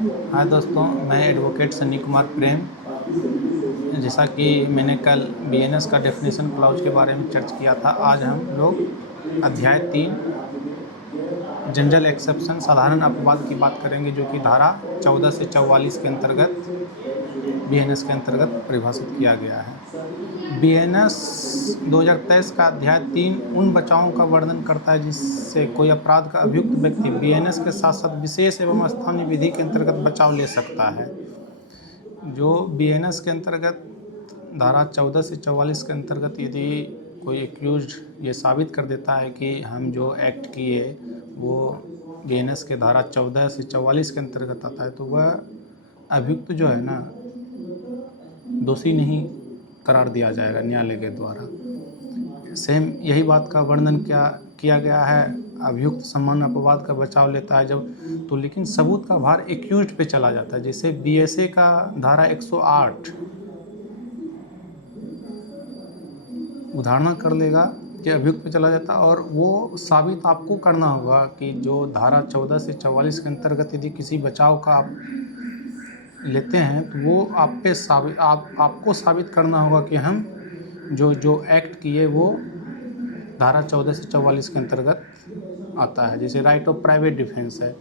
हाय दोस्तों, मैं एडवोकेट सन्नी कुमार प्रेम। जैसा कि मैंने कल बीएनएस का डेफिनेशन क्लॉज के बारे में चर्चा किया था, आज हम लोग अध्याय 3 जनरल एक्सेप्शन साधारण अपवाद की बात करेंगे, जो कि धारा 14 से 44 के अंतर्गत बीएनएस के अंतर्गत परिभाषित किया गया है। बीएनएस 2023 का अध्याय 3 उन बचावों का वर्णन करता है जिससे कोई अपराध का अभियुक्त व्यक्ति बीएनएस के साथ साथ विशेष एवं स्थानीय विधि के अंतर्गत बचाव ले सकता है। जो बीएनएस के अंतर्गत धारा 14 से 44 के अंतर्गत यदि कोई एक्यूज्ड ये साबित कर देता है कि हम जो एक्ट किए वो बीएनएस के धारा 14 से 44 के अंतर्गत आता है, तो वह अभियुक्त जो है ना, दोषी नहीं करार दिया जाएगा न्यायालय के द्वारा। सेम यही बात का वर्णन किया गया है। अभियुक्त समान अपवाद का बचाव लेता है जब तो, लेकिन सबूत का भार एक्यूज्ड पे चला जाता है। जैसे बीएसए का धारा 108 उदाहरण कर लेगा कि अभियुक्त पे चला जाता है, और वो साबित आपको करना होगा कि जो धारा 14 से 44 के अंतर्गत यदि किसी बचाव का आप लेते हैं तो वो आप पे आपको साबित करना होगा कि हम जो एक्ट किए वो धारा 14 से 44 के अंतर्गत आता है। जैसे राइट ऑफ प्राइवेट डिफेंस है,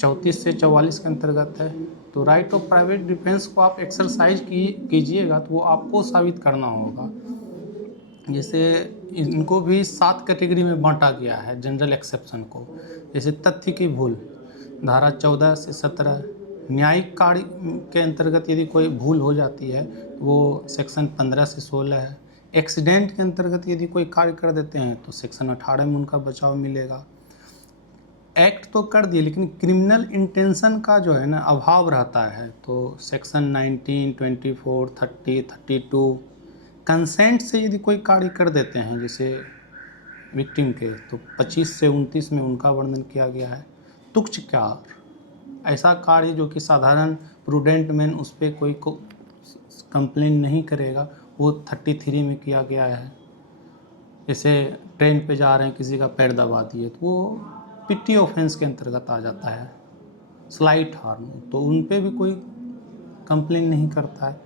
34 से 44 के अंतर्गत है। तो राइट ऑफ प्राइवेट डिफेंस को आप एक्सरसाइज कीजिएगा तो वो आपको साबित करना होगा। जैसे इनको भी 7 कैटेगरी में बांटा गया है जनरल एक्सेप्शन को। जैसे तथ्य की भूल, धारा 14 से 17। न्यायिक कार्य के अंतर्गत यदि कोई भूल हो जाती है वो सेक्शन 15 से 16 है। एक्सीडेंट के अंतर्गत यदि कोई कार्य कर देते हैं तो सेक्शन 18 में उनका बचाव मिलेगा। एक्ट तो कर दिए लेकिन क्रिमिनल इंटेंशन का जो है ना अभाव रहता है, तो सेक्शन 19, 24, 30, 32 कंसेंट से यदि कोई कार्य कर देते हैं जैसे विक्टिम के, तो 25 से 29 में उनका वर्णन किया गया है। तुच्छ कार्य, ऐसा कार्य जो कि साधारण प्रूडेंट मैन उस पर कोई कंप्लेन नहीं करेगा, वो 33 में किया गया है। जैसे ट्रेन पे जा रहे हैं, किसी का पैर दबा दिए तो वो पिटी ऑफेंस के अंतर्गत आ जाता है। स्लाइट हार्म, तो उन पे भी कोई कंप्लेन नहीं करता है।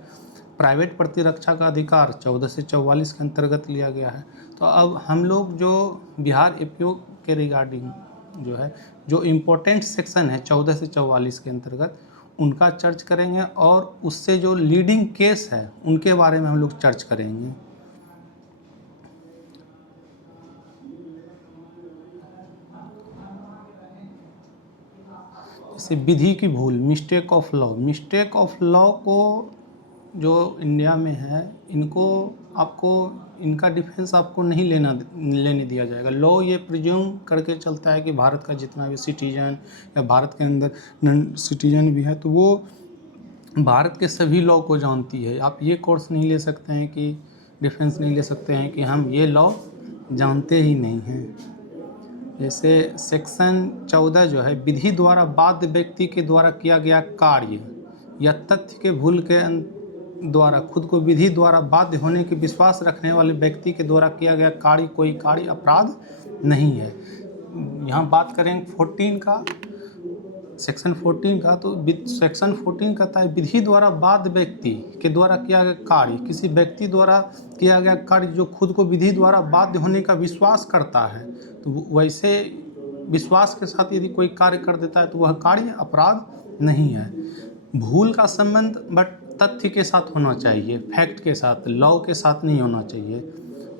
प्राइवेट प्रतिरक्षा का अधिकार 14 से 44 के अंतर्गत लिया गया है। तो अब हम लोग जो बिहार एपीओ के रिगार्डिंग जो है, जो इम्पोर्टेंट सेक्शन है 14 से 44 के अंतर्गत, उनका चर्च करेंगे, और उससे जो लीडिंग केस है उनके बारे में हम लोग चर्च करेंगे। जैसे विधि की भूल, mistake of law. Mistake of law को जो इंडिया में है, इनका डिफेंस आपको नहीं लेने दिया जाएगा। लॉ ये प्रिज्यूम करके चलता है कि भारत का जितना भी सिटीजन या भारत के अंदर नॉन सिटीजन भी है तो वो भारत के सभी लॉ को जानती है। आप ये कोर्स नहीं ले सकते हैं कि डिफेंस नहीं ले सकते हैं कि हम ये लॉ जानते ही नहीं हैं। जैसे सेक्शन 14 जो है, विधि द्वारा बाध्य व्यक्ति के द्वारा किया गया कार्य या तथ्य के भूल के द्वारा खुद को विधि द्वारा बाध्य होने के विश्वास रखने वाले व्यक्ति के द्वारा किया गया कार्य कोई कार्य अपराध नहीं है। यहाँ बात करें 14 का, सेक्शन 14 का, तो सेक्शन 14 कहता है विधि द्वारा बाध्य व्यक्ति के द्वारा किया गया कार्य, किसी व्यक्ति द्वारा किया गया कार्य जो खुद को विधि द्वारा बाध्य होने का विश्वास करता है, तो वैसे विश्वास के साथ यदि कोई कार्य कर देता है तो वह कार्य अपराध नहीं है। भूल का संबंध बट तथ्य के साथ होना चाहिए, फैक्ट के साथ, लॉ के साथ नहीं होना चाहिए।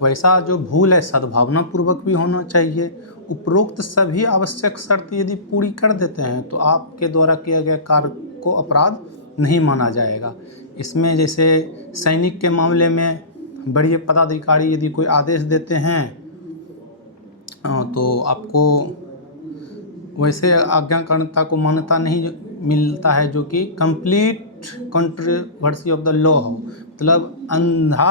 वैसा जो भूल है सद्भावनापूर्वक भी होना चाहिए। उपरोक्त सभी आवश्यक शर्त यदि पूरी कर देते हैं तो आपके द्वारा किया गया कार्य को अपराध नहीं माना जाएगा। इसमें जैसे सैनिक के मामले में बड़े पदाधिकारी यदि कोई आदेश देते हैं तो आपको वैसे आज्ञाकारिता को मान्यता नहीं मिलता है, जो कि complete controversy of the law हो। मतलब अंधा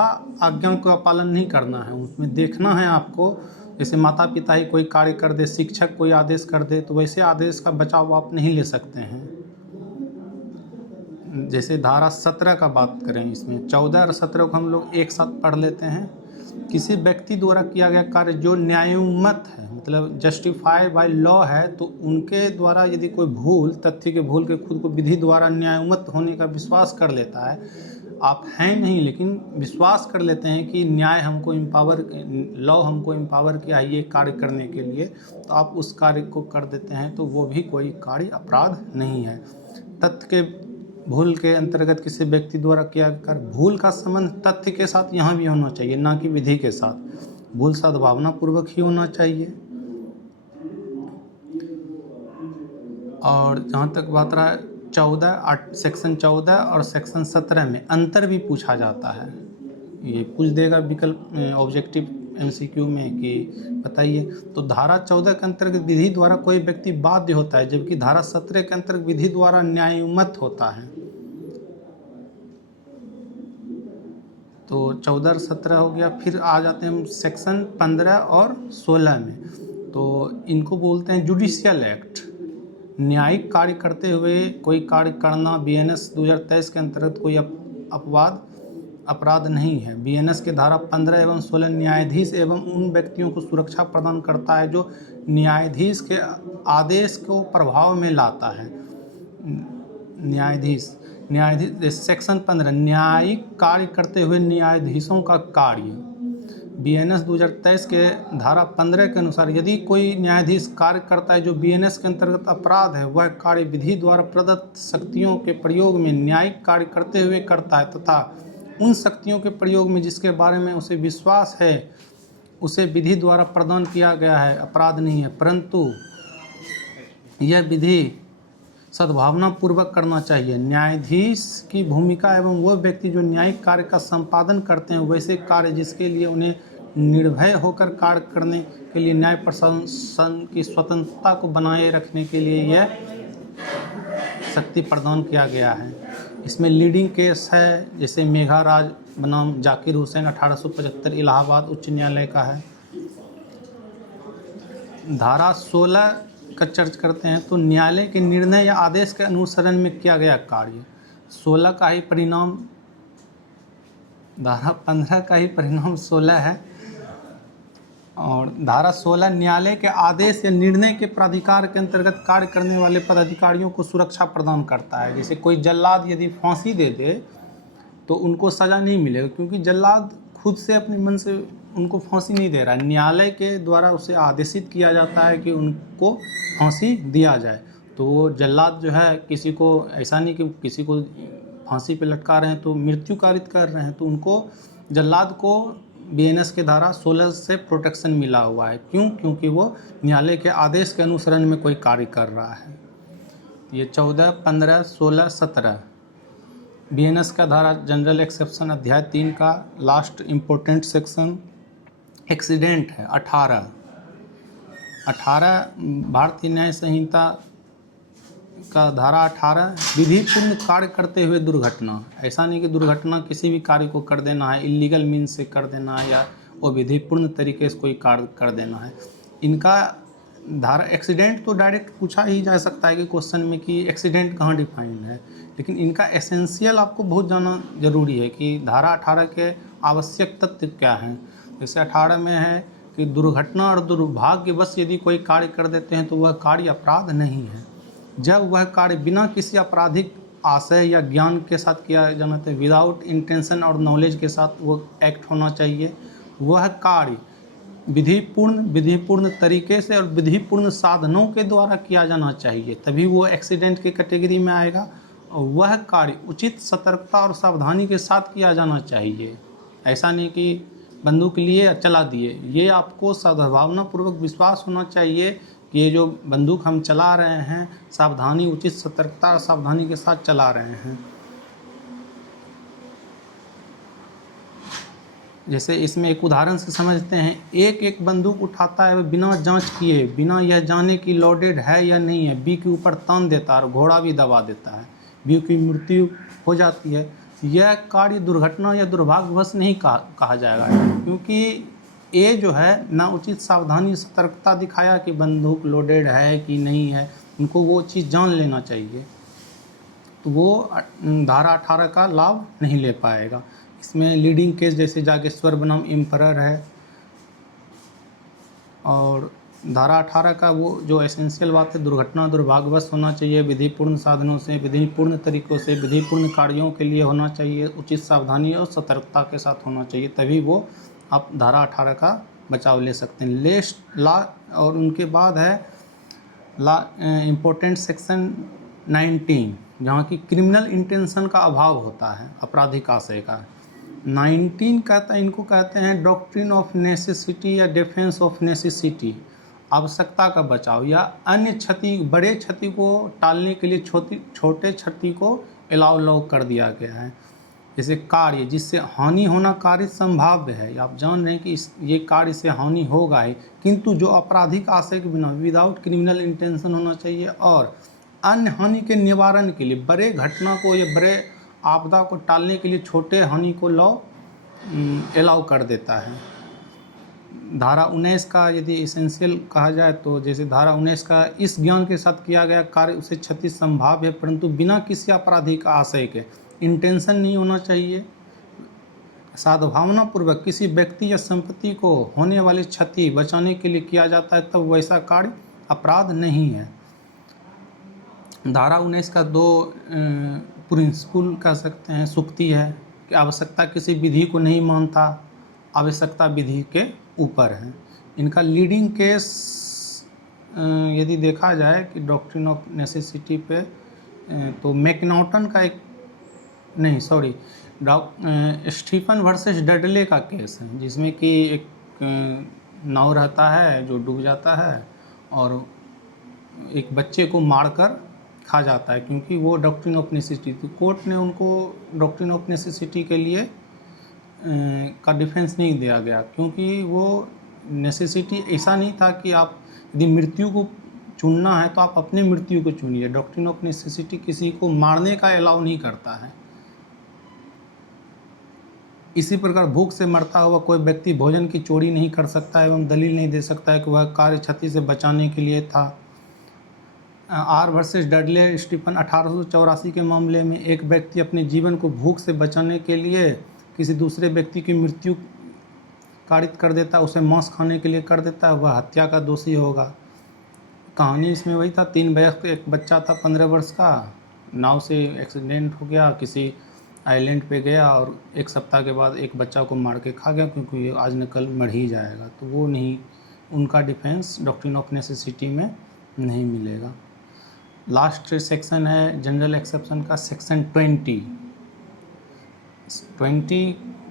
आज्ञा का पालन नहीं करना है, उसमें देखना है आपको। जैसे माता पिता ही कोई कार्य कर दे, शिक्षक कोई आदेश कर दे, तो वैसे आदेश का बचाव आप नहीं ले सकते हैं। जैसे धारा 17 का बात करें, इसमें 14 और 17 को हम लोग एक साथ पढ़ लेते हैं। किसी व्यक्ति द्वारा किया गया कार्य जो न्यायोन्मत है, मतलब जस्टिफाई बाय लॉ है, तो उनके द्वारा यदि कोई भूल, तथ्य के भूल के खुद को विधि द्वारा न्यायोन्मुक्त होने का विश्वास कर लेता है, आप हैं नहीं लेकिन विश्वास कर लेते हैं कि न्याय हमको एम्पावर, लॉ हमको एम्पावर किया है ये कार्य करने के लिए, तो आप उस कार्य को कर देते हैं, तो वो भी कोई कार्य अपराध नहीं है। तथ्य के भूल के अंतर्गत किसी व्यक्ति द्वारा किया कर, भूल का संबंध तथ्य के साथ यहाँ भी होना चाहिए, ना कि विधि के साथ। भूल सद्भावना पूर्वक ही होना चाहिए। और जहाँ तक बात रहा 14 सेक्शन 14 और सेक्शन 17 में अंतर भी पूछा जाता है, ये पूछ देगा विकल्प ऑब्जेक्टिव एमसीक्यू में कि बताइए। तो धारा 14 के अंतर्गत विधि द्वारा कोई व्यक्ति बाध्य होता है, जबकि धारा 17 के अंतर्गत विधि द्वारा न्यायोन्मुक्त होता है। तो 14 और 17 हो गया। फिर आ जाते हैं हम सेक्शन 15 और 16 में। तो इनको बोलते हैं जुडिशियल एक्ट। न्यायिक कार्य करते हुए कोई कार्य करना बीएनएस 2023 के अंतर्गत कोई अपराध नहीं है। बीएनएस के धारा 15 एवं 16 न्यायाधीश एवं उन व्यक्तियों को सुरक्षा प्रदान करता है जो न्यायाधीश के आदेश को प्रभाव में लाता है। न्यायाधीश सेक्शन 15 न्यायिक कार्य करते हुए न्यायाधीशों का कार्य। बीएनएस 2023 के धारा 15 के अनुसार यदि कोई न्यायाधीश कार्य करता है जो बीएनएस के अंतर्गत अपराध है, वह कार्य विधि द्वारा प्रदत्त शक्तियों के प्रयोग में न्यायिक कार्य करते हुए करता है तथा उन शक्तियों के प्रयोग में जिसके बारे में उसे विश्वास है उसे विधि द्वारा प्रदान किया गया है, अपराध नहीं है। परंतु यह विधि सद्भावना पूर्वक करना चाहिए। न्यायाधीश की भूमिका एवं वह व्यक्ति जो न्यायिक कार्य का संपादन करते हैं वैसे कार्य जिसके लिए उन्हें निर्भय होकर कार्य करने के लिए न्याय प्रशासन की स्वतंत्रता को बनाए रखने के लिए यह शक्ति प्रदान किया गया है। इसमें लीडिंग केस है, जैसे मेघाराज बनाम जाकिर हुसैन 1875 इलाहाबाद उच्च न्यायालय का है। धारा 16 का चर्चा करते हैं तो न्यायालय के निर्णय या आदेश के अनुसरण में किया गया कार्य। 16 का ही परिणाम, धारा 15 का ही परिणाम 16 है। और धारा 16 न्यायालय के आदेश या निर्णय के प्राधिकार के अंतर्गत कार्य करने वाले पदाधिकारियों को सुरक्षा प्रदान करता है। जैसे कोई जल्लाद यदि फांसी दे दे तो उनको सज़ा नहीं मिलेगा, क्योंकि जल्लाद खुद से अपने मन से उनको फांसी नहीं दे रहा है, न्यायालय के द्वारा उसे आदेशित किया जाता है कि उनको फांसी दिया जाए। तो वो जल्लाद जो है किसी को ऐसा नहीं कि किसी को फांसी पे लटका रहे हैं तो मृत्यु कारित कर रहे हैं, तो उनको जल्लाद को बीएनएस के धारा 16 से प्रोटेक्शन मिला हुआ है। क्यों? क्योंकि वो न्यायालय के आदेश के अनुसरण में कोई कार्य कर रहा है। ये 14, 15, 16, 17 बीएनएस का धारा जनरल एक्सेप्शन अध्याय 3 का लास्ट इम्पोर्टेंट सेक्शन एक्सीडेंट है 18 भारतीय न्याय संहिता का धारा 18 विधिपूर्ण कार्य करते हुए दुर्घटना। ऐसा नहीं कि दुर्घटना किसी भी कार्य को कर देना है, इलीगल मीन्स से कर देना है या वो विधिपूर्ण तरीके से कोई कार्य कर देना है। इनका धारा एक्सीडेंट तो डायरेक्ट पूछा ही जा सकता है कि क्वेश्चन में कि एक्सीडेंट कहाँ डिफाइन है, लेकिन इनका एसेंशियल आपको बहुत जानना जरूरी है कि धारा 18 के आवश्यक तथ्य क्या हैं। जैसे 18 में है कि दुर्घटना और दुर्भाग्यवश यदि कोई कार्य कर देते हैं तो वह कार्य अपराध नहीं है। जब वह कार्य बिना किसी आपराधिक आशय या ज्ञान के साथ किया जाना चाहिए, विदाउट इंटेंशन और नॉलेज के साथ वो एक्ट होना चाहिए। वह कार्य विधिपूर्ण तरीके से और विधिपूर्ण साधनों के द्वारा किया जाना चाहिए, तभी वो एक्सीडेंट की कैटेगरी में आएगा। और वह कार्य उचित सतर्कता और सावधानी के साथ किया जाना चाहिए। ऐसा नहीं कि बंदूक लिए चला दिए। ये आपको सद्भावनापूर्वक विश्वास होना चाहिए कि ये जो बंदूक हम चला रहे हैं सावधानी, उचित सतर्कता और सावधानी के साथ चला रहे हैं। जैसे इसमें एक उदाहरण से समझते हैं, एक बंदूक उठाता है बिना जांच किए, बिना यह जाने कि लोडेड है या नहीं है, बी के ऊपर तान देता है और घोड़ा भी दबा देता है, बी की मृत्यु हो जाती है। यह कार्य दुर्घटना या दुर्भाग्यवश नहीं कहा जाएगा, क्योंकि ए जो है ना उचित सावधानी सतर्कता दिखाया कि बंदूक लोडेड है कि नहीं है, उनको वो चीज़ जान लेना चाहिए, तो वो धारा 18 का लाभ नहीं ले पाएगा। इसमें लीडिंग केस जैसे जागेश्वर बनाम एम्परर है, और धारा 18 का वो जो एसेंशियल बात है, दुर्घटना दुर्भाग्यवश होना चाहिए, विधिपूर्ण साधनों से, विधिपूर्ण तरीक़ों से, विधिपूर्ण कार्यों के लिए होना चाहिए, उचित सावधानी और सतर्कता के साथ होना चाहिए, तभी वो आप धारा 18 का बचाव ले सकते हैं। लेस्ट ला और उनके बाद है ला इम्पोर्टेंट सेक्शन 19, जहाँ की क्रिमिनल इंटेंशन का अभाव होता है, आपराधिक आशय का। 19 कहता है, इनको कहते हैं डॉक्ट्रिन ऑफ नेसेसिटी या डिफेंस ऑफ नेसेसिटी, आवश्यकता का बचाव या अन्य क्षति, बड़े क्षति को टालने के लिए छोटे क्षति को अलाउ कर दिया गया है। जैसे कार्य जिससे हानि होना कार्य संभाव्य है, आप जान रहे हैं कि ये कार्य से हानि होगा ही, किंतु जो आपराधिक आशय के बिना विदाउट क्रिमिनल इंटेंशन होना चाहिए, और अन्य हानि के निवारण के लिए, बड़े घटना को या बड़े आपदा को टालने के लिए छोटे हानि को अलाउ कर देता है। धारा 19 का यदि एसेंशियल कहा जाए तो, जैसे धारा 19 का इस ज्ञान के साथ किया गया कार्य उसे क्षति संभाव्य है, परंतु बिना किसी आपराधिक आशय के, इंटेंशन नहीं होना चाहिए, सद्भावनापूर्वक किसी व्यक्ति या संपत्ति को होने वाली क्षति बचाने के लिए किया जाता है, तब वैसा कार्य अपराध नहीं है। धारा 19 का दो प्रिंसिपल कह सकते हैं, सूक्ति है कि आवश्यकता किसी विधि को नहीं मानता, आवश्यकता विधि के ऊपर है। इनका लीडिंग केस यदि देखा जाए कि डॉक्ट्रिन ऑफ नेसेसिटी पे, तो मैकनॉटन का स्टीफन वर्सेस डडले का केस है, जिसमें कि एक नाव रहता है जो डूब जाता है और एक बच्चे को मारकर खा जाता है, क्योंकि वो डॉक्ट्रिन ऑफ नेसेसिटी थी। कोर्ट ने उनको डॉक्ट्रिन ऑफ नेसेसिटी के लिए का डिफेंस नहीं दिया गया, क्योंकि वो नेसेसिटी ऐसा नहीं था कि आप यदि मृत्यु को चुनना है तो आप अपने मृत्यु को चुनिए। डॉक्ट्रिन ऑफ नेसेसिटी किसी को मारने का अलाउ नहीं करता है। इसी प्रकार भूख से मरता हुआ कोई व्यक्ति भोजन की चोरी नहीं कर सकता एवं दलील नहीं दे सकता है कि वह कार्य क्षति से बचाने के लिए था। आर वर्सेस डडले स्टीफन 1884 के मामले में एक व्यक्ति अपने जीवन को भूख से बचाने के लिए किसी दूसरे व्यक्ति की मृत्यु कारित कर देता है, उसे मांस खाने के लिए कर देता है, वह हत्या का दोषी होगा। कहानी इसमें वही था, 3 वयस्क एक बच्चा था 15 वर्ष का, नाव से एक्सीडेंट हो गया, किसी आइलैंड पे गया और 1 सप्ताह के बाद एक बच्चा को मार के खा गया, क्योंकि ये आज न कल मर ही जाएगा। तो वो नहीं, उनका डिफेंस डॉक्ट्रिन ऑफ नेसेसिटी में नहीं मिलेगा। लास्ट सेक्शन है जनरल एक्सेप्शन का, सेक्शन 20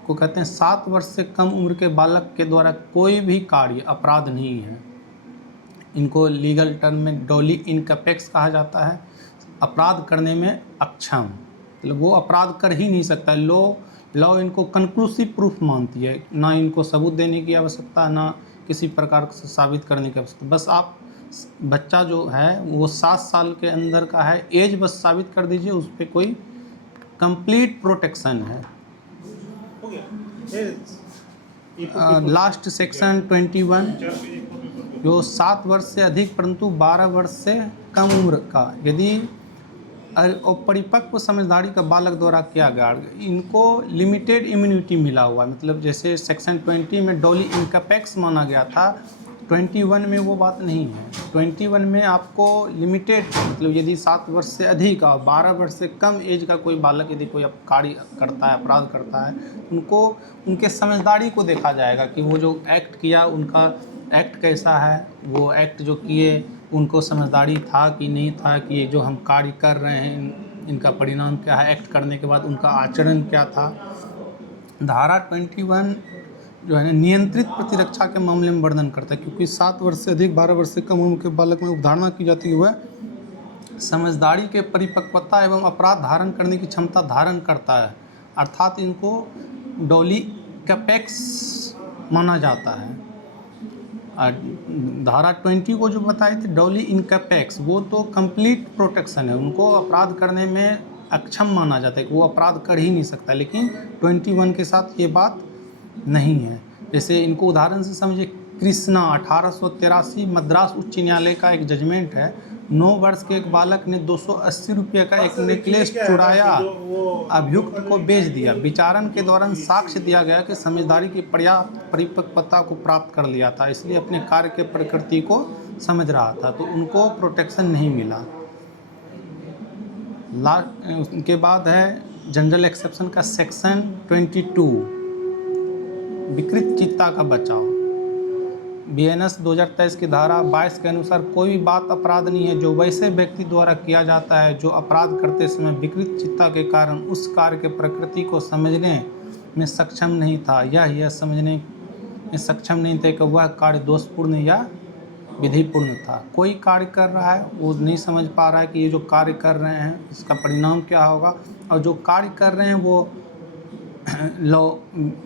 को कहते हैं 7 वर्ष से कम उम्र के बालक के द्वारा कोई भी कार्य अपराध नहीं है। इनको लीगल टर्म में डोली इनकैपेक्स कहा जाता है, अपराध करने में अक्षम, मतलब वो अपराध कर ही नहीं सकता। लॉ इनको कंक्लूसिव प्रूफ मानती है, ना इनको सबूत देने की आवश्यकता, ना किसी प्रकार से साबित करने की आवश्यकता। बस आप बच्चा जो है वो 7 साल के अंदर का है, एज बस साबित कर दीजिए, उस पर कोई कंप्लीट प्रोटेक्शन है। लास्ट सेक्शन 21 जो 7 वर्ष से अधिक परंतु 12 वर्ष से कम उम्र का यदि परिपक्व समझदारी का बालक द्वारा किया गया, इनको लिमिटेड इम्यूनिटी मिला हुआ, मतलब जैसे सेक्शन 20 में डोली इनकैपेक्स माना गया था, 21 में वो बात नहीं है। 21 में आपको लिमिटेड, मतलब यदि 7 वर्ष से अधिक और 12 वर्ष से कम एज का कोई बालक यदि कोई कार्य करता है, अपराध करता है, उनको उनके समझदारी को देखा जाएगा कि वो जो एक्ट किया उनका एक्ट कैसा है, वो एक्ट जो किए उनको समझदारी था कि नहीं था, कि ये जो हम कार्य कर रहे हैं इनका परिणाम क्या है, एक्ट करने के बाद उनका आचरण क्या था। धारा 21 जो है नियंत्रित प्रतिरक्षा के मामले में वर्णन करता है, क्योंकि 7 वर्ष से अधिक 12 वर्ष से कम उम्र के बालक में अवधारणा की जाती है वह समझदारी के परिपक्वता एवं अपराध धारण करने की क्षमता धारण करता है, अर्थात इनको डोली कैपेक्स माना जाता है। धारा 20 को जो बताई थी डोली इनकैपेक्स, वो तो कंप्लीट प्रोटेक्शन है, उनको अपराध करने में अक्षम माना जाता है कि वो अपराध कर ही नहीं सकता। लेकिन 21 के साथ ये बात नहीं है। जैसे इनको उदाहरण से समझे, कृष्णा 1883 मद्रास उच्च न्यायालय का एक जजमेंट है, 9 वर्ष के एक बालक ने 280 रुपये का एक नेकलेस चुराया, अभियुक्त को बेच दिया। विचारण के दौरान साक्ष्य दिया गया कि समझदारी की पर्याप्त परिपक्वता को प्राप्त कर लिया था, इसलिए अपने कार्य के प्रकृति को समझ रहा था, तो उनको प्रोटेक्शन नहीं मिला। उसके बाद है जनरल एक्सेप्शन का सेक्शन 22, विकृत चित्ता का बचाव। BNS 2023 की धारा 22 के अनुसार कोई भी बात अपराध नहीं है जो वैसे व्यक्ति द्वारा किया जाता है जो अपराध करते समय विकृत चित्ता के कारण उस कार्य के प्रकृति को समझने में सक्षम नहीं था, यह समझने में सक्षम नहीं था कि वह कार्य दोषपूर्ण या विधिपूर्ण था। कोई कार्य कर रहा है, वो नहीं समझ पा रहा है कि ये जो कार्य कर रहे हैं इसका परिणाम क्या होगा, और जो कार्य कर रहे हैं वो लॉ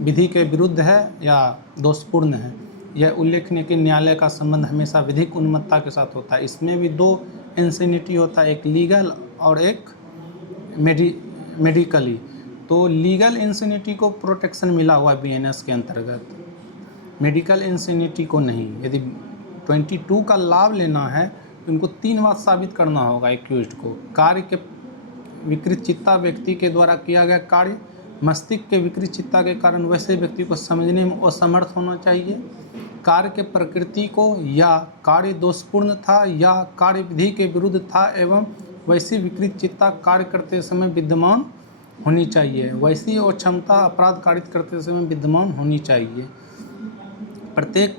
विधि के विरुद्ध है या दोषपूर्ण है। यह उल्लेखनीय कि न्यायालय का संबंध हमेशा विधिक उन्मत्तता के साथ होता है। इसमें भी 2 इंसेनिटी होता है, एक लीगल और एक मेडिकली। तो लीगल इंसेनिटी को प्रोटेक्शन मिला हुआ है BNS के अंतर्गत, मेडिकल इंसेनिटी को नहीं। यदि 22 का लाभ लेना है तो उनको 3 बात साबित करना होगा एक्यूज्ड को। कार्य के विकृत चित्ता व्यक्ति के द्वारा किया गया कार्य मस्तिष्क के विकृत चित्ता के कारण वैसे व्यक्ति को समझने में असमर्थ होना चाहिए। कार्य के प्रकृति को या कार्य दोषपूर्ण था या कार्य विधि के विरुद्ध था एवं वैसी विकृत चित्ता कार्य करते समय विद्यमान होनी चाहिए। वैसी अक्षमता अपराध कारित करते समय विद्यमान होनी चाहिए। प्रत्येक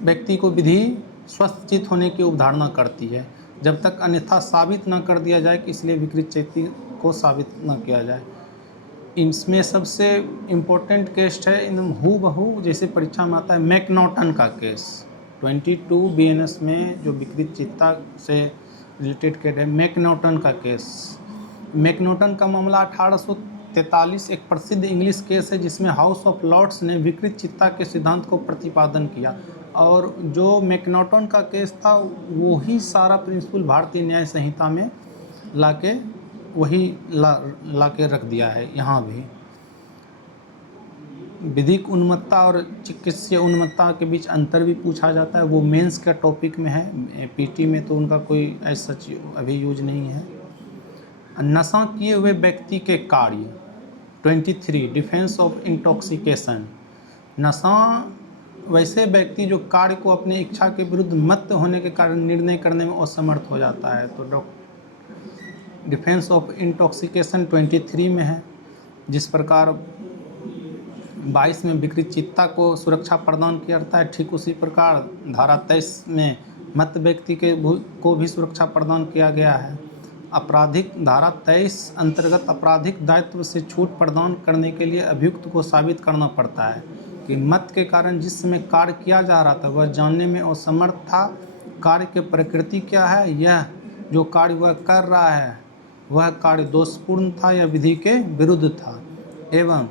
व्यक्ति को विधि स्वस्थ चित्त होने की अवधारणा करती है जब तक अन्यथा साबित न कर दिया जाए कि इसलिए विकृत चित्ती को साबित न किया जाए। इसमें सबसे इम्पोर्टेंट केस है इन हूबहू जैसे परीक्षा में आता है मैकनॉटन का केस। 22 BNS में जो विकृत चित्ता से रिलेटेड केस है मैकनॉटन का केस। मैकनॉटन का मामला 1843 एक प्रसिद्ध इंग्लिश केस है जिसमें हाउस ऑफ लॉर्ड्स ने विकृत चित्ता के सिद्धांत को प्रतिपादन किया, और जो मैकनॉटन का केस था वही सारा प्रिंसिपल भारतीय न्याय संहिता में लाके वही ला के रख दिया है। यहाँ भी विधिक उन्मत्ता और चिकित्सीय उन्मत्ता के बीच अंतर भी पूछा जाता है, वो मेंस का टॉपिक में है। PT में तो उनका कोई ऐसा अभी यूज नहीं है। नशा किए हुए व्यक्ति के कार्य 23 डिफेंस ऑफ इंटॉक्सिकेशन। नशा वैसे व्यक्ति जो कार्य को अपने इच्छा के विरुद्ध मत्त होने के कारण निर्णय करने में असमर्थ हो जाता है, तो डिफेंस ऑफ इंटॉक्सिकेशन 23 में है। जिस प्रकार 22 में विकृत चित्ता को सुरक्षा प्रदान किया जाता है, ठीक उसी प्रकार धारा 23 में मत व्यक्ति को भी सुरक्षा प्रदान किया गया है। आपराधिक धारा 23 अंतर्गत आपराधिक दायित्व से छूट प्रदान करने के लिए अभियुक्त को साबित करना पड़ता है कि मत के कारण जिस समय कार्य किया जा रहा था वह जानने में असमर्थ था। कार्य की प्रकृति क्या है, यह जो कार्य वह कर रहा है वह कार्य दोषपूर्ण था या विधि के विरुद्ध था, एवं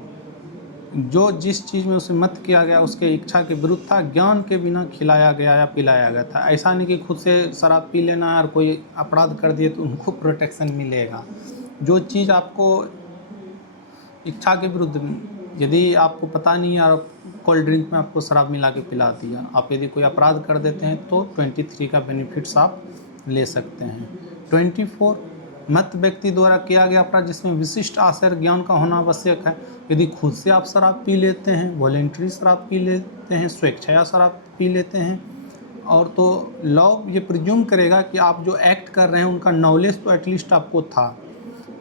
जो जिस चीज़ में उसे मत किया गया उसके इच्छा के विरुद्ध था, ज्ञान के बिना खिलाया गया या पिलाया गया था। ऐसा नहीं कि खुद से शराब पी लेना है और कोई अपराध कर दिए तो उनको प्रोटेक्शन मिलेगा। जो चीज़ आपको इच्छा के विरुद्ध, यदि आपको पता नहीं है और कोल्ड ड्रिंक में आपको शराब मिला के पिला दिया, आप यदि कोई अपराध कर देते हैं तो 23 का बेनिफिट्स आप ले सकते हैं। 24 मत व्यक्ति द्वारा किया गया अपराध जिसमें विशिष्ट आशय ज्ञान का होना आवश्यक है। यदि खुद से आप शराब पी लेते हैं, वॉलेंट्री शराब पी लेते हैं, स्वेच्छया शराब पी लेते हैं, और तो लॉ ये प्रिज्यूम करेगा कि आप जो एक्ट कर रहे हैं उनका नॉलेज तो एटलीस्ट आपको था।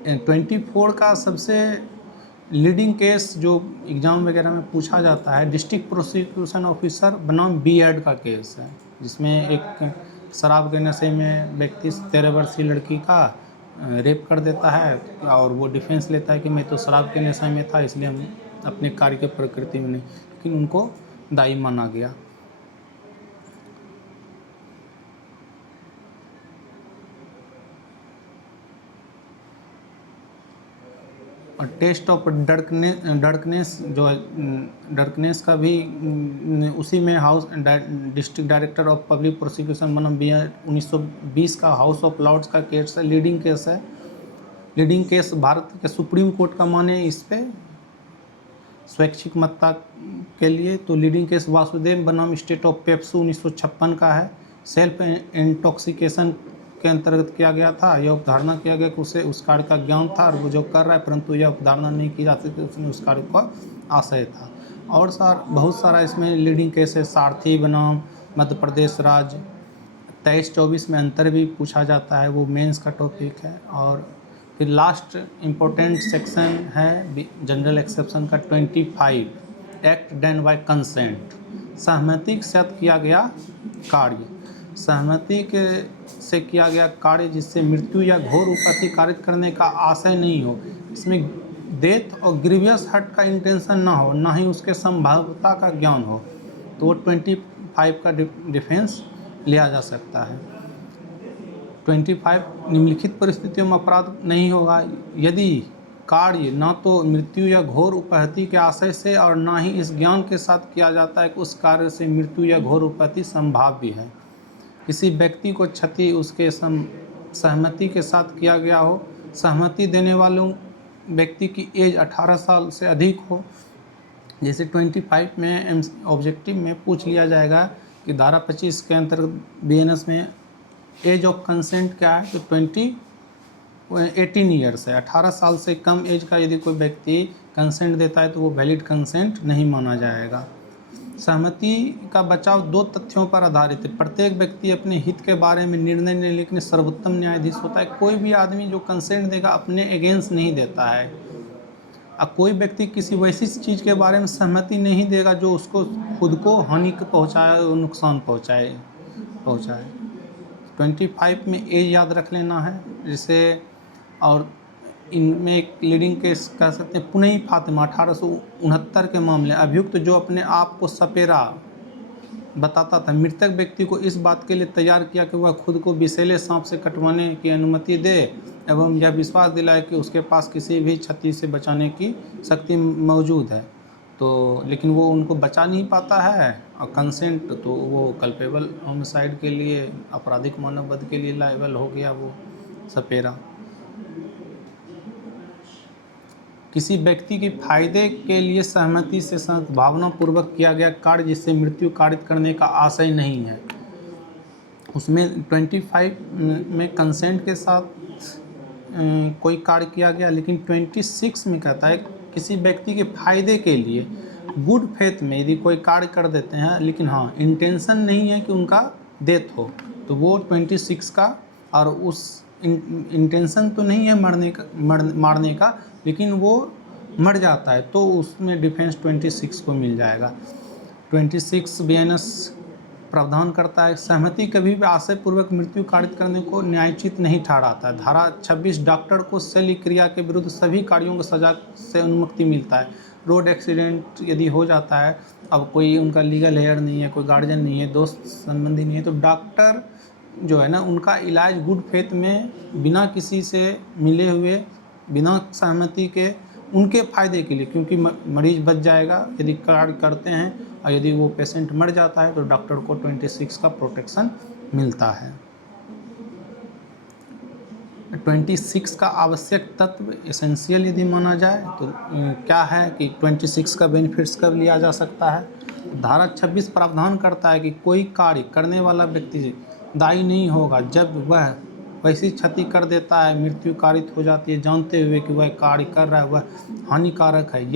24 का सबसे लीडिंग केस जो एग्ज़ाम वगैरह में पूछा जाता है डिस्ट्रिक्ट प्रोसिक्यूशन ऑफिसर बनाम B.Ed का केस है, जिसमें एक शराब के नशे में व्यक्ति 13 वर्षीय लड़की का रेप कर देता है और वो डिफेंस लेता है कि मैं तो शराब के नशे में था इसलिए हम अपने कार्य के प्रकृति में नहीं, लेकिन उनको दायी माना गया। और टेस्ट ऑफ डर्कनेस जो डर्कनेस का भी उसी में house district director of public prosecution बनम 1920 का हाउस ऑफ लॉर्ड्स का केस है, लीडिंग केस है। लीडिंग केस भारत के सुप्रीम कोर्ट का माने इस पे स्वैच्छिक मतता के लिए, तो लीडिंग केस वासुदेव बनाम स्टेट ऑफ पेप्सू 1956 का है। सेल्फ इंटॉक्सिकेशन के अंतर्गत किया गया था। यह उपधारणा किया गया कि उसे उस कार्य का ज्ञान था और वो जो कर रहा है, परंतु यह उपधारणा नहीं की जाती थी उसने उस कार्य का आशय था। और बहुत सारा इसमें लीडिंग केस है। सारथी बनाम मध्य प्रदेश राज्य 23-24 में अंतर भी पूछा जाता है, वो मेंस का टॉपिक है। और फिर लास्ट इम्पोर्टेंट सेक्शन है जनरल एक्सेप्शन का 25, एक्ट डन बाय कंसेंट, सहमति के साथ किया गया कार्य। सहमति के से किया गया कार्य जिससे मृत्यु या घोर उपाधि कारित करने का आशय नहीं हो, इसमें डेथ और ग्रीवियस हर्ट का इंटेंशन ना हो, ना ही उसके संभाव्यता का ज्ञान हो, तो वो 25 का डिफेंस लिया जा सकता है। 25 निम्नलिखित परिस्थितियों में अपराध नहीं होगा यदि कार्य ना तो मृत्यु या घोर उपहति के आशय से और ना ही इस ज्ञान के साथ किया जाता है कि उस कार्य से मृत्यु या घोर उपहति संभाव्य है। किसी व्यक्ति को क्षति उसके सहमति के साथ किया गया हो, सहमति देने वालों व्यक्ति की एज 18 साल से अधिक हो। जैसे 25 में ऑब्जेक्टिव में पूछ लिया जाएगा कि धारा 25 के अंतर्गत बीएनएस में एज ऑफ कंसेंट क्या है, तो 18 ईयर्स है। 18 साल से कम एज का यदि कोई व्यक्ति कंसेंट देता है तो वो वैलिड कंसेंट नहीं माना जाएगा। सहमति का बचाव 2 तथ्यों पर आधारित है। प्रत्येक व्यक्ति अपने हित के बारे में निर्णय लेने के लिए सर्वोत्तम न्यायाधीश होता है। कोई भी आदमी जो कंसेंट देगा अपने अगेंस्ट नहीं देता है। अब कोई व्यक्ति किसी वैसी चीज़ के बारे में सहमति नहीं देगा जो उसको खुद को हानि पहुँचाए और नुकसान पहुँचाए। 25 में एज याद रख लेना है जिसे, और इनमें एक लीडिंग केस कह सकते हैं पुनई फातिमा 1869 के मामले। अभियुक्त जो अपने आप को सपेरा बताता था, मृतक व्यक्ति को इस बात के लिए तैयार किया कि वह खुद को विषैले सांप से कटवाने की अनुमति दे एवं यह विश्वास दिलाए कि उसके पास किसी भी क्षति से बचाने की शक्ति मौजूद है। तो लेकिन वो उनको बचा नहीं पाता है और कंसेंट, तो वो कल्पेबल होमिसाइड के लिए, आपराधिक मानव वध के लिए लायबल हो गया वो सपेरा। किसी व्यक्ति के फायदे के लिए सहमति से सद्भावनापूर्वक किया गया कार्य जिससे मृत्यु कारित करने का आशय नहीं है, उसमें 25 में कंसेंट के साथ कोई कार्य किया गया। लेकिन 26 में कहता है किसी व्यक्ति के फायदे के लिए गुड फेथ में यदि कोई कार्य कर देते हैं, लेकिन हाँ इंटेंशन नहीं है कि उनका डेथ हो, तो वो 26 का, और उस इंटेंशन तो नहीं है मारने का, लेकिन वो मर जाता है तो उसमें डिफेंस 26 को मिल जाएगा। 26 बीएनएस प्रावधान करता है सहमति कभी भी आशयपूर्वक मृत्यु कारित करने को न्यायोचित नहीं ठहराता है। धारा 26 डॉक्टर को शल्य क्रिया के विरुद्ध सभी कार्यों को सजा से अनुमुक्ति मिलता है। रोड एक्सीडेंट यदि हो जाता है, अब कोई उनका लीगल हेयर नहीं है, कोई गार्जियन नहीं है, दोस्त संबंधी नहीं है, तो डॉक्टर जो है ना उनका इलाज गुड फेथ में बिना किसी से मिले हुए, बिना सहमति के, उनके फ़ायदे के लिए, क्योंकि मरीज बच जाएगा यदि कार्य करते हैं, और यदि वो पेशेंट मर जाता है तो डॉक्टर को 26 का प्रोटेक्शन मिलता है। 26 का आवश्यक तत्व एसेंशियल यदि माना जाए तो क्या है कि 26 का बेनिफिट्स कब लिया जा सकता है। धारा 26 प्रावधान करता है कि कोई कार्य करने वाला व्यक्ति दायी नहीं होगा जब वह वैसी क्षति कर देता है, मृत्यु कारित हो जाती है जानते हुए कि वह कार्य कर रहा है वह हानिकारक है।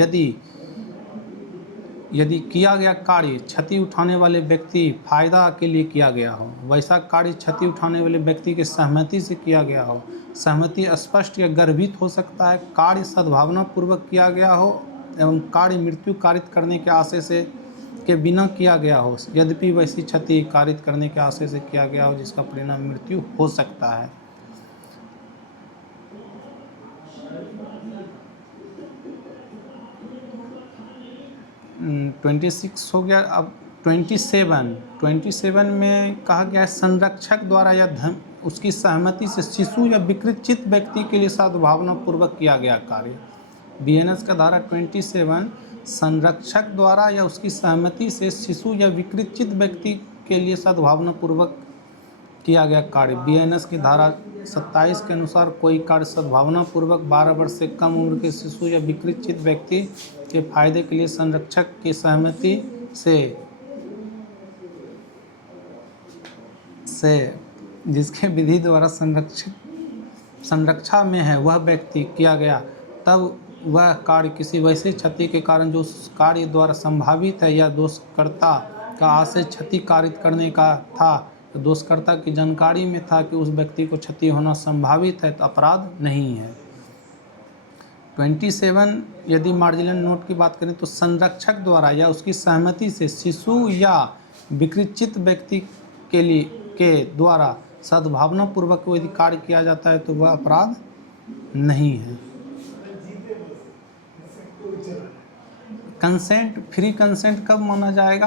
यदि किया गया कार्य क्षति उठाने वाले व्यक्ति फायदा के लिए किया गया हो, वैसा कार्य क्षति उठाने वाले व्यक्ति के सहमति से किया गया हो, सहमति स्पष्ट या गर्भित हो सकता है, कार्य सद्भावनापूर्वक किया गया हो एवं कार्य मृत्यु कारित करने के आशय से के बिना किया गया हो, यद्यपि वैसी क्षति कारित करने के आशय से किया गया हो जिसका परिणाम मृत्यु हो सकता है। हम्म, 26 हो गया। अब 27 में कहा गया है संरक्षक द्वारा या उसकी सहमति से शिशु या विकृत व्यक्ति के लिए सद्भावनापूर्वक किया गया कार्य। बीएनएस का धारा 27 संरक्षक द्वारा या उसकी सहमति से शिशु या विकृत व्यक्ति के लिए सद्भावनापूर्वक किया गया कार्य। बीएनएस की धारा 27 के अनुसार कोई कार्य सद्भावनापूर्वक 12 वर्ष से कम उम्र के शिशु या विकृत व्यक्ति के फायदे के लिए संरक्षक की सहमति से से जिसके विधि द्वारा संरक्षा में है वह व्यक्ति किया गया, तब वह कार्य किसी वैसी क्षति के कारण जो उस कार्य द्वारा संभावित है या दोषकर्ता का आशय क्षति कारित करने का था, तो दोषकर्ता की जानकारी में था कि उस व्यक्ति को क्षति होना संभावित है, तो अपराध नहीं है। 27 यदि मार्जिनल नोट की बात करें तो संरक्षक द्वारा या उसकी सहमति से शिशु या विकृचित व्यक्ति के द्वारा सद्भावना पूर्वक यदि कार्य किया जाता है तो वह अपराध नहीं है। कंसेंट, फ्री कंसेंट कब माना जाएगा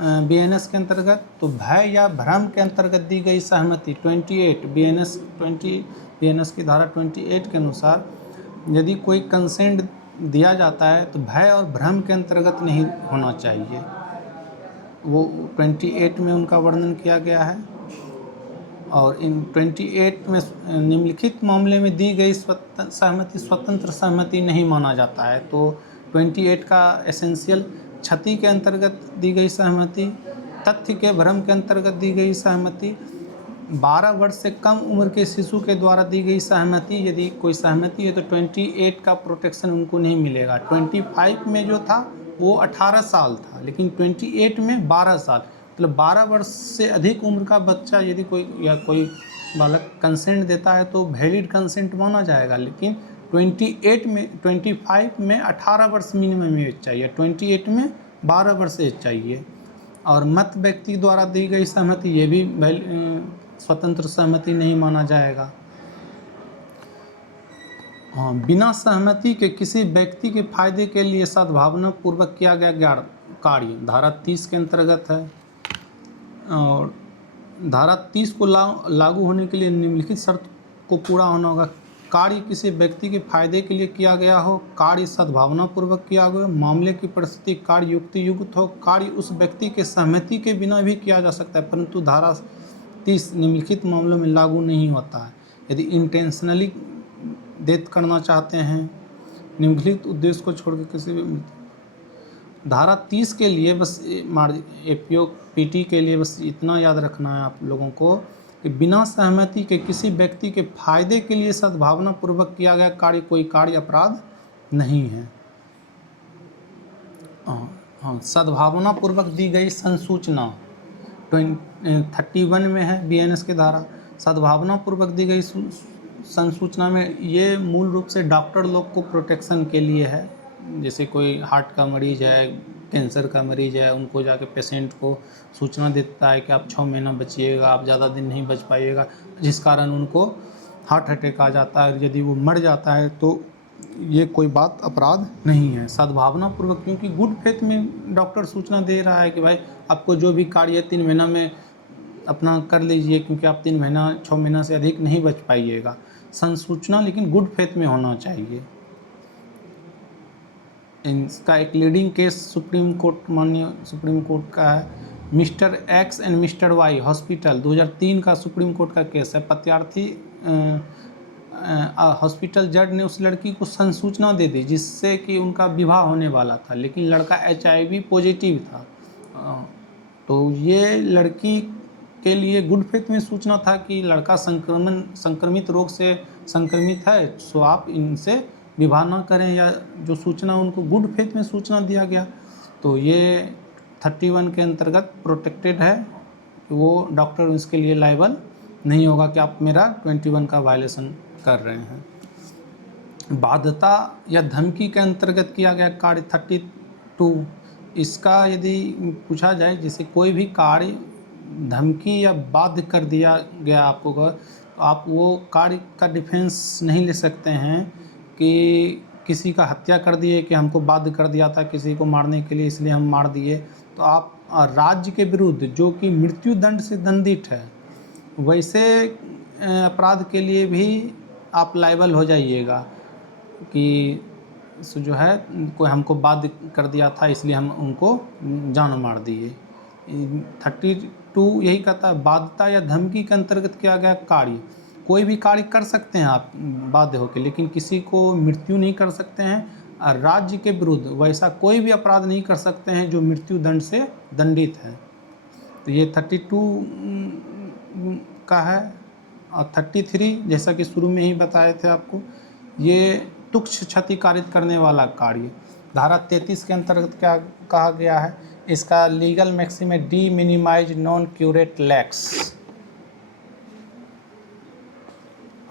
बीएनएस के अंतर्गत? तो भय या भ्रम के अंतर्गत दी गई सहमति 28 बीएनएस की धारा 28 के अनुसार यदि कोई कंसेंट दिया जाता है तो भय और भ्रम के अंतर्गत नहीं होना चाहिए। वो 28 में उनका वर्णन किया गया है। और इन 28 में निम्नलिखित मामले में दी गई सहमति स्वतंत्र सहमति नहीं माना जाता है। तो 28 का एसेंशियल क्षति के अंतर्गत दी गई सहमति, तथ्य के भ्रम के अंतर्गत दी गई सहमति, 12 वर्ष से कम उम्र के शिशु के द्वारा दी गई सहमति, यदि कोई सहमति है तो 28 का प्रोटेक्शन उनको नहीं मिलेगा। 25 में जो था वो 18 साल था, लेकिन 28 में 12 साल, मतलब 12 वर्ष से अधिक उम्र का बच्चा यदि कोई बालक कंसेंट देता है तो वैलिड कंसेंट माना जाएगा। लेकिन 25 में 18 वर्ष मिनिमम एज चाहिए, 28 में 12 वर्ष एज चाहिए। और मत व्यक्ति द्वारा दी गई सहमति ये भी स्वतंत्र सहमति नहीं माना जाएगा। हाँ, बिना सहमति के किसी व्यक्ति के फायदे के लिए सद्भावना पूर्वक किया गया कार्य धारा 30 के अंतर्गत है। और धारा 30 को लागू होने के लिए निम्नलिखित शर्त को पूरा होना होगा। कार्य किसी व्यक्ति के फायदे के लिए किया गया हो, कार्य सद्भावना पूर्वक किया गया, मामले की परिस्थिति कार्य युक्ति युक्त हो, कार्य उस व्यक्ति के सहमति के बिना भी किया जा सकता है, परंतु धारा 30 निम्नलिखित मामलों में लागू नहीं होता है। यदि इंटेंशनली डेथ करना चाहते हैं, निम्नलिखित उद्देश्य को छोड़कर किसी भी धारा 30 के लिए बस एपीओ पीटी के लिए बस इतना याद रखना है आप लोगों को कि बिना सहमति के किसी व्यक्ति के फायदे के लिए सद्भावना पूर्वक किया गया कार्य कोई कार्य अपराध नहीं है। हाँ, सद्भावना पूर्वक दी गई संसूचना 31 में है बीएनएस की धारा। सद्भावना पूर्वक दी गई संसूचना में ये मूल रूप से डॉक्टर लोग को प्रोटेक्शन के लिए है। जैसे कोई हार्ट का मरीज है, कैंसर का मरीज है, उनको जाके पेशेंट को सूचना देता है कि आप 6 महीना बचिएगा, आप ज़्यादा दिन नहीं बच पाइएगा, जिस कारण उनको हार्ट अटैक आ जाता है। यदि वो मर जाता है तो ये कोई बात अपराध नहीं है सद्भावना पूर्वक, क्योंकि गुड फेथ में डॉक्टर सूचना दे रहा है कि भाई आपको जो भी कार्य है 3 महीना में अपना कर लीजिए, क्योंकि आप 3 महीना 6 महीना से अधिक नहीं बच पाइएगा। संसूचना लेकिन गुड फेथ में होना चाहिए। इसका एक लीडिंग केस सुप्रीम कोर्ट, माननीय सुप्रीम कोर्ट का है, mister X and mister Y hospital 2003 का सुप्रीम कोर्ट का केस है। प्रत्यार्थी हॉस्पिटल जज ने उस लड़की को संसूचना दे दी जिससे कि उनका विवाह होने वाला था, लेकिन लड़का HIV पॉजिटिव था। तो ये लड़की के लिए गुड फेथ में सूचना था कि लड़का संक्रमित रोग से संक्रमित है, सो आप इनसे विवाह न करें, या जो सूचना उनको गुड फेथ में सूचना दिया गया। तो ये 31 के अंतर्गत प्रोटेक्टेड है, वो डॉक्टर इसके लिए लायबल नहीं होगा कि आप मेरा 21 का वायलेशन कर रहे हैं। बाध्यता या धमकी के अंतर्गत किया गया कार्य 32, इसका यदि पूछा जाए, जैसे कोई भी कार्य धमकी या बाध्य कर दिया गया आपको, तो आप वो कार्य का डिफेंस नहीं ले सकते हैं कि किसी का हत्या कर दिए कि हमको बाध्य कर दिया था किसी को मारने के लिए इसलिए हम मार दिए। तो आप राज्य के विरुद्ध जो कि मृत्यु दंड से दंडित है वैसे अपराध के लिए भी आप लायबल हो जाइएगा कि जो है कोई हमको बाध्य कर दिया था इसलिए हम उनको जान मार दिए। 32 यही कहता है, बाध्यता या धमकी के अंतर्गत किया गया कार्य, कोई भी कार्य कर सकते हैं आप बाध्य होकर, लेकिन किसी को मृत्यु नहीं कर सकते हैं। और राज्य के विरुद्ध वैसा कोई भी अपराध नहीं कर सकते हैं जो मृत्यु दंड से दंडित है। तो ये 32 का है। और 33 जैसा कि शुरू में ही बताए थे आपको, ये तुच्छ क्षति कारित करने वाला कार्य। धारा 33 के अंतर्गत क्या कहा गया है, इसका लीगल मैक्सिम है डी मिनिमाइज नॉन क्यूरेट लैक्स।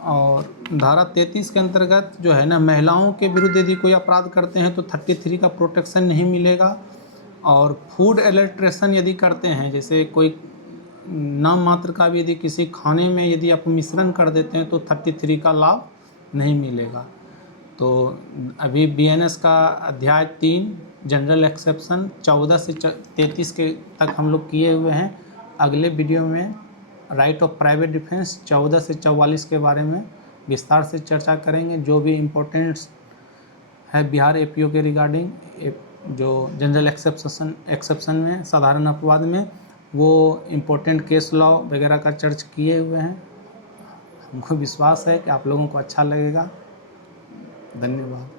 और धारा 33 के अंतर्गत जो है ना, महिलाओं के विरुद्ध यदि कोई अपराध करते हैं तो 33 का प्रोटेक्शन नहीं मिलेगा। और फूड एडल्ट्रेशन यदि करते हैं, जैसे कोई नाम मात्र का भी यदि किसी खाने में यदि आप मिश्रण कर देते हैं तो 33 का लाभ नहीं मिलेगा। तो अभी बीएनएस का अध्याय 3 जनरल एक्सेप्शन 14 से 33 के तक हम लोग किए हुए हैं। अगले वीडियो में राइट ऑफ प्राइवेट डिफेंस 14 से 44 के बारे में विस्तार से चर्चा करेंगे। जो भी इम्पोर्टेंट्स है बिहार एपीओ के रिगार्डिंग, जो जनरल एक्सेप्शन में, साधारण अपवाद में, वो इम्पोर्टेंट केस लॉ वगैरह का चर्च किए हुए हैं। हमको विश्वास है कि आप लोगों को अच्छा लगेगा। धन्यवाद।